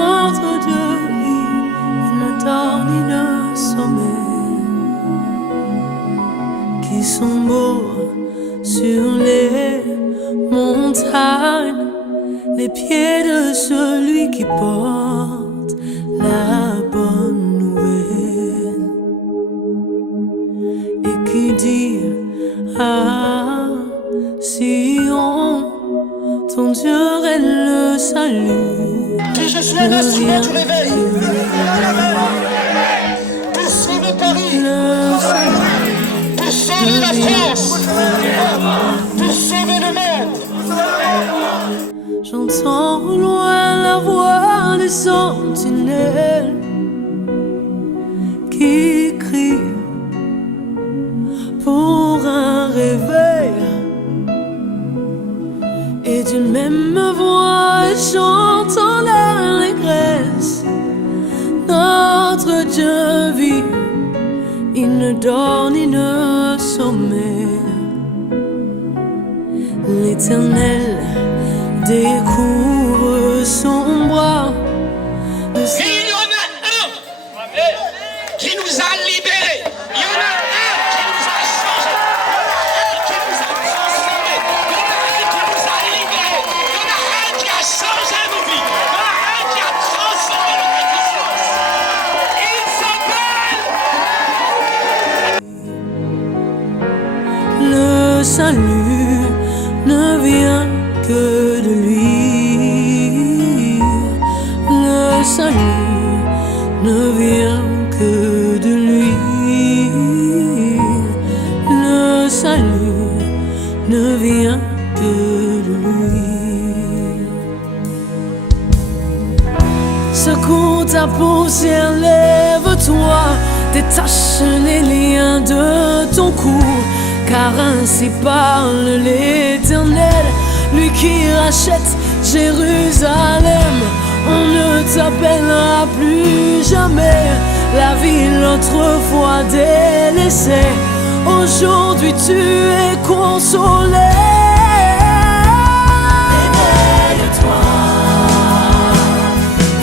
Entre deux vies, il ne dort ni ne sommeille, qui sont beaux sur les montagnes, les pieds de celui qui porte la bonne nouvelle et qui dit à Sion, ton Dieu est le salut. Et je suis un instrument du réveil pour sauver Paris, pour sauver la France, pour sauver le monde. J'entends au loin la voix des sentinelles qui crient pour un réveil. Et d'une même voix chante en l'allégresse. Notre Dieu vit, il ne dort ni ne sommeille. L'Éternel découvre son bras. Et il y en a un qui nous a libérés. Il y en a un qui nous a changés. Qui nous a transformés. Il y en a un qui nous a libérés. Il y en a un qui a changé nos vies. Il y en a un qui a transformé notre existence. Il s'appelle Le salut ne vient que de lui. Le salut ne vient que de lui. Le salut ne vient que de lui. Secoue ta poussière, lève-toi, détache les liens de ton cou. Car ainsi parle l'Éternel, lui qui rachète Jérusalem. On ne t'appellera plus jamais la ville autrefois délaissée. Aujourd'hui tu es consolé. Réveille-toi,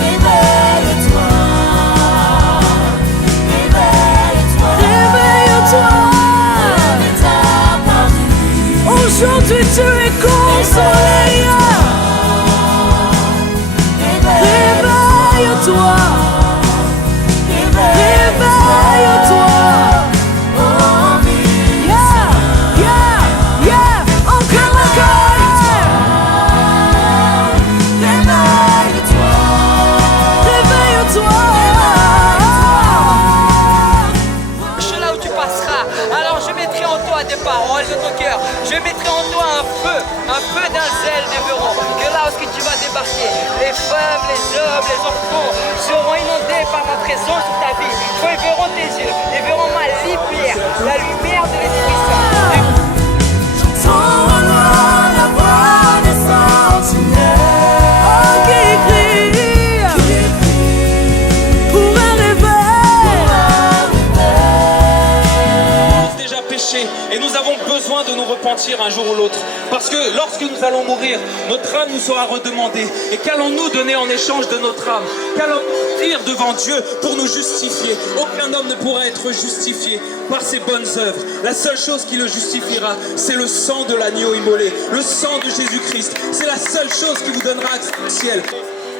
réveille-toi, réveille-toi, réveille-toi. Aujourd'hui tu es consolé. Réveille-toi, réveille-toi. Yeah, yeah, yeah. Encore, encore. Réveille-toi, réveille-toi. Je suis là où tu passeras. Alors je mettrai en toi des paroles de ton cœur. Je mettrai en toi un feu d'un zèle d'Éveron. Que là où tu vas débarquer, les femmes, les hommes, les enfants seront inondés par ma présence sur ta vie. Quand ils verront tes yeux, ils verront ma lumière, la lumière de l'Esprit Saint. J'entends au loin la voix des sentinelles qui crie pour un réveil. Nous avons déjà péché et nous avons besoin de nous repentir un jour ou l'autre. Parce que lorsque nous allons mourir, notre âme nous sera redemandée. Et qu'allons-nous donner en échange de notre âme? Qu'allons-nous dire devant Dieu pour nous justifier? Aucun homme ne pourra être justifié par ses bonnes œuvres. La seule chose qui le justifiera, c'est le sang de l'agneau immolé, le sang de Jésus-Christ. C'est la seule chose qui vous donnera accès au ciel.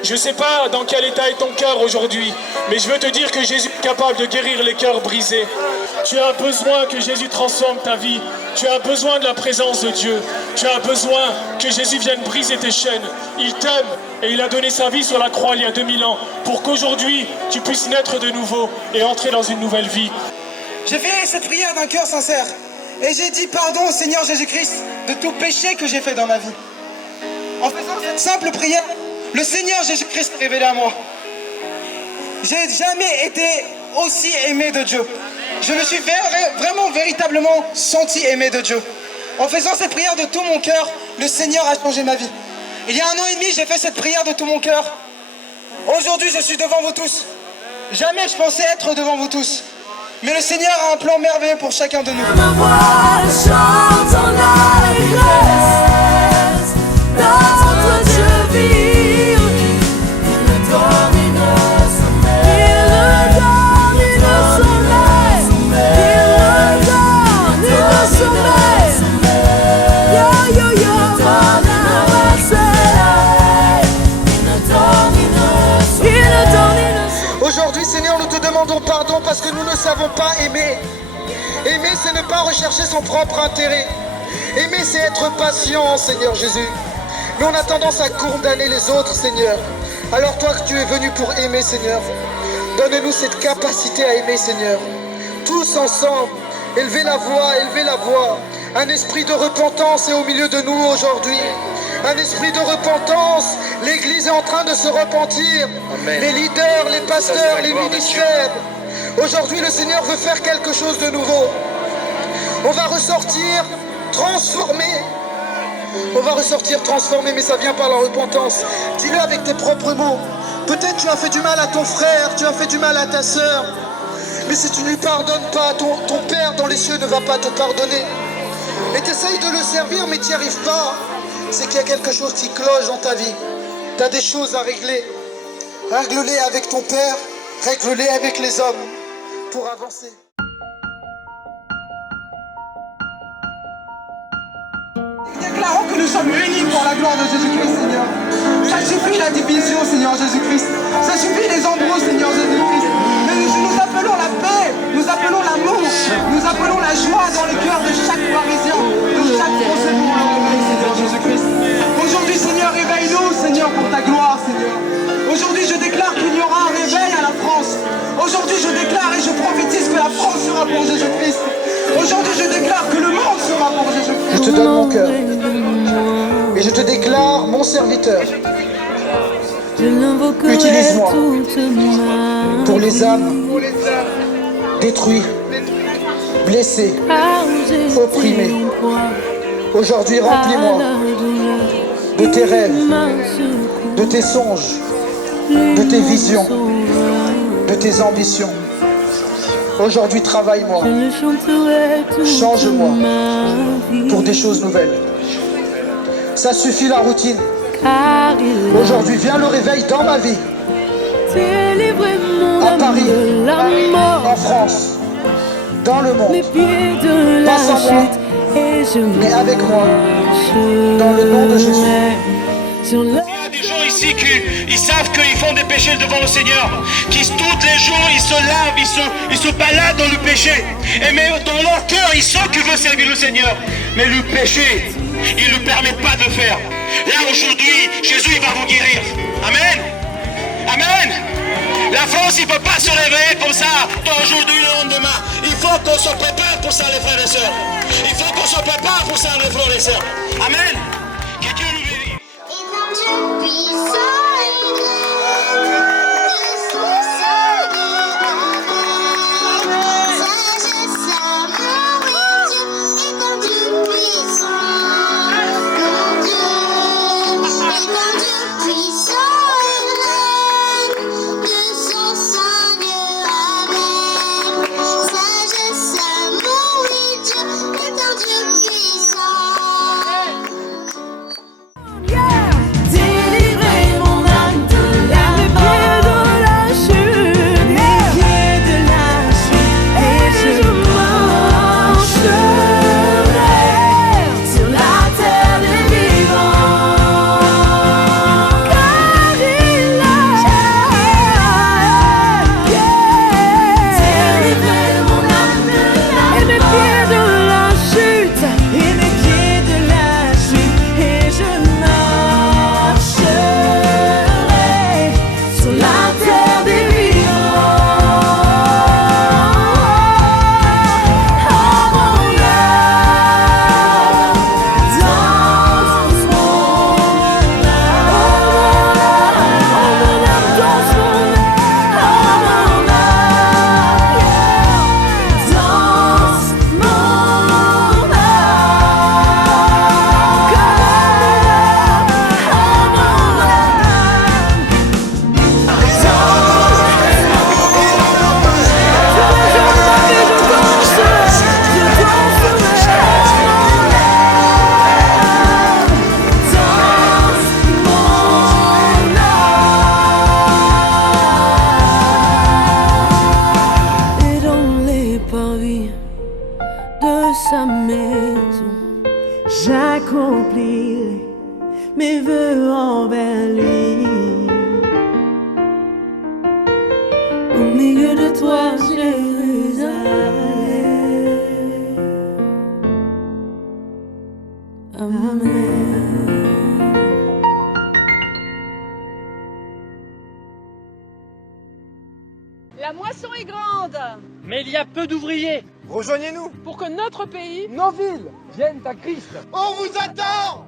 Je ne sais pas dans quel état est ton cœur aujourd'hui, mais je veux te dire que Jésus est capable de guérir les cœurs brisés. Tu as besoin que Jésus transforme ta vie. Tu as besoin de la présence de Dieu. Tu as besoin que Jésus vienne briser tes chaînes. Il t'aime et il a donné sa vie sur la croix il y a 2000 ans pour qu'aujourd'hui tu puisses naître de nouveau et entrer dans une nouvelle vie. J'ai fait cette prière d'un cœur sincère et j'ai dit pardon au Seigneur Jésus-Christ de tout péché que j'ai fait dans ma vie. En faisant cette simple prière, le Seigneur Jésus-Christ s'est révélé à moi. J'ai jamais été aussi aimé de Dieu. Je me suis vraiment, véritablement senti aimé de Dieu. En faisant cette prière de tout mon cœur, le Seigneur a changé ma vie. Il y a 1 an et demi, j'ai fait cette prière de tout mon cœur. Aujourd'hui, je suis devant vous tous. Jamais je pensais être devant vous tous. Mais le Seigneur a un plan merveilleux pour chacun de nous. Ma voix chante en allégresse, notre Dieu vit, il nous donne une sommeil, il nous donne une sommeil, il nous donne une sommeil, yo yo yo, Aujourd'hui, Seigneur, nous te demandons pardon parce que nous ne savons pas aimer. Aimer, c'est ne pas rechercher son propre intérêt. Aimer, c'est être patient, Seigneur Jésus. Mais on a tendance à condamner les autres, Seigneur. Alors toi que tu es venu pour aimer, Seigneur, donne-nous cette capacité à aimer, Seigneur. Tous ensemble, élevez la voix. Un esprit de repentance est au milieu de nous aujourd'hui. Un esprit de repentance. L'Église est en train de se repentir. Amen. Les leaders, les pasteurs, les ministères. Aujourd'hui, le Seigneur veut faire quelque chose de nouveau. On va ressortir transformé. On va ressortir transformé, mais ça vient par la repentance. Dis-le avec tes propres mots. Peut-être tu as fait du mal à ton frère, tu as fait du mal à ta sœur. Mais si tu ne lui pardonnes pas, ton Père dans les cieux ne va pas te pardonner. Et tu essayes de le servir, mais tu n'y arrives pas. C'est qu'il y a quelque chose qui cloche dans ta vie. Tu as des choses à régler. Règle-les avec ton Père, règle-les avec les hommes pour avancer. Déclarons que nous sommes unis pour la gloire de Jésus-Christ, Seigneur. Ça suffit la division, Seigneur Jésus-Christ. Ça suffit les embrouilles, Seigneur Jésus-Christ. Mais nous appelons la paix, nous appelons l'amour, nous appelons la joie dans le cœur de chaque Parisien, de chaque Français pour le réveil, Seigneur Jésus-Christ. Aujourd'hui, Seigneur, réveille-nous, Seigneur, pour ta gloire, Seigneur. Aujourd'hui, je déclare qu'il y aura un réveil à la France. Aujourd'hui, je déclare et je prophétise que la France sera pour Jésus-Christ. Aujourd'hui, je déclare que le monde sera pour Jésus-Christ. Je te donne mon cœur et je te déclare mon serviteur. Utilise-moi pour les âmes détruites, blessées, opprimées. Aujourd'hui, remplis-moi de tes rêves, de tes songes, de tes visions, de tes ambitions. Aujourd'hui, travaille-moi, change-moi pour des choses nouvelles. Ça suffit la routine. Aujourd'hui, viens le réveil dans ma vie. À Paris, en France, dans le monde. Pas sans moi, mais avec moi. Dans le nom de Jésus. Il y a des gens ici qui savent qu'ils font des péchés devant le Seigneur, qui tous les jours ils se lavent, ils se baladent dans le péché. Et mais dans leur cœur ils savent qu'ils veulent servir le Seigneur. Mais le péché, ils ne permettent pas de faire. Là aujourd'hui, Jésus il va vous guérir. Amen. Amen. La France il ne peut pas se réveiller comme ça aujourd'hui le lendemain. Il faut qu'on se prépare pour ça les frères et sœurs. Il faut qu'on se prépare pour ça les frères et sœurs. Amen. Que Dieu nous bénisse. délivrer mon sa maison, j'accomplirai mes vœux envers lui. Au milieu de toi, Jérusalem. Amen. La moisson est grande, Mais il y a peu d'ouvriers. Rejoignez-nous. pour que notre pays Nos villes. Viennent à Christ. On vous attend.